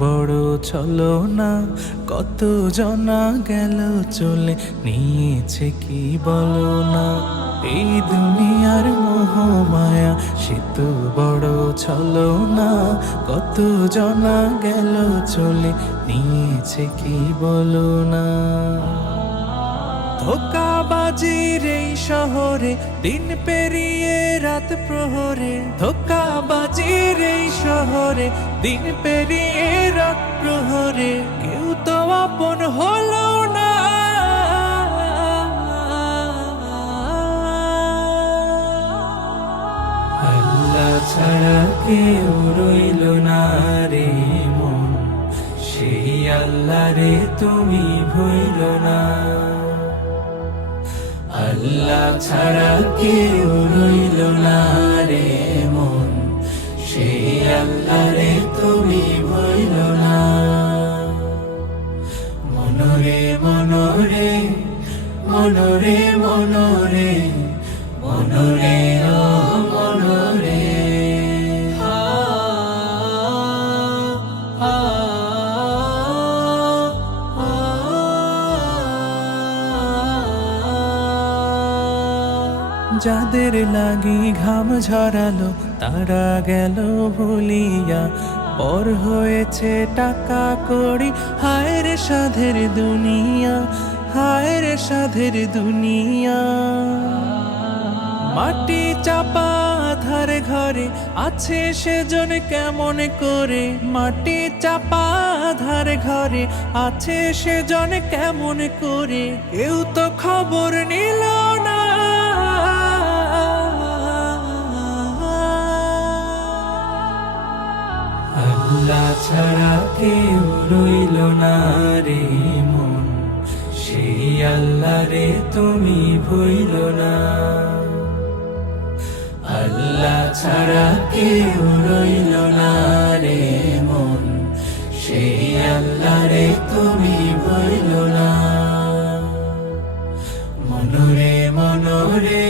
বড় ছলনা, কত জনা গেল চলে, নিয়েছে কি বলো না। এই দুনিয়ার মোহমায়া সে তো বড় ছলনা, কত জনা গেল চলে, নিয়েছে কি বলো না। ধোঁকাবাজির এই শহরে দিন পেরিয়ে রাত প্রহরে, ধোঁকাবাজির এই শহরে দিন পেরিয়ে রাত প্রহরে, কেউ তো আপন হলো না। আল্লাহ ছাড়া কেউ রইল না রে মন, সেই আল্লাহ রে তুমি ভুইল না। আল্লাহ ছাড়া কেউ রইল না রে মন, সেই আল্লাহ রে তুমি ভুইল না। মনরে মনরে মনরে মনরে মনরে ও মনরে, যাদের লাগি ঘাম ঝরালো তারা গেল ভুলিয়া, পর হয়েছে টাকা কড়ি, হায় রে সাধের দুনিয়া, হায় রে সাধের দুনিয়া। মাটি চাপা ধার ঘরে আছে সেজন কেমন করে, মাটি চাপা ধার ঘরে আছে সেজন কেমন করে, কেউ তো খবর নিল না। আল্লাহ ছাড়া কেউ রইল না রে মন, সেই আল্লাহ রে তুমি ভুইল না। আল্লাহ ছাড়া কেউ রইল না রে মন, সেই আল্লাহ রে তুমি ভুইল না। মনরে মনরে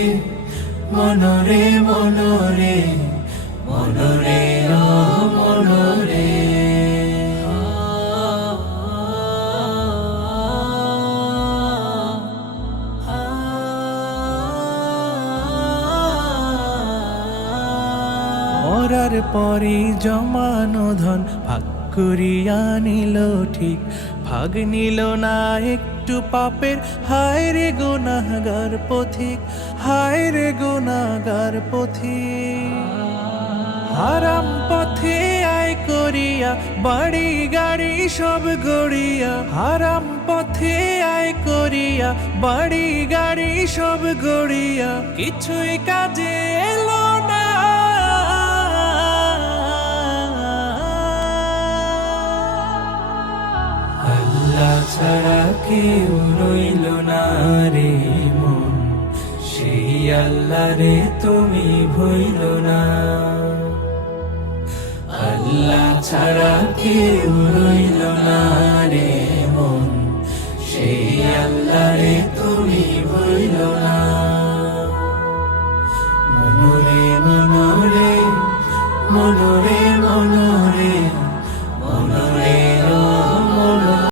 মনরে মনরে মনরে ও মনরে, মরার পরে জমানো ধন ভাগ করিয়া নিল ঠিক, ভাগ নিল না একটু পাপের, হায় রে গুনাহগার পথিক, হায় রে গুনাহগার পথিক। হারাম পথে আয় করিয়া বাড়ি গাড়ি সব গড়িয়া, হারাম পথে আয় করিয়া বাড়ি গাড়ি সব গড়িয়া, কিছুই কাজে এলো না। আল্লাহ ছাড়া কেউ রইল না রে মন, সেই আল্লাহ রে তুমি ভুইল না। আল্লাহ ছাড়া কেউ রইল না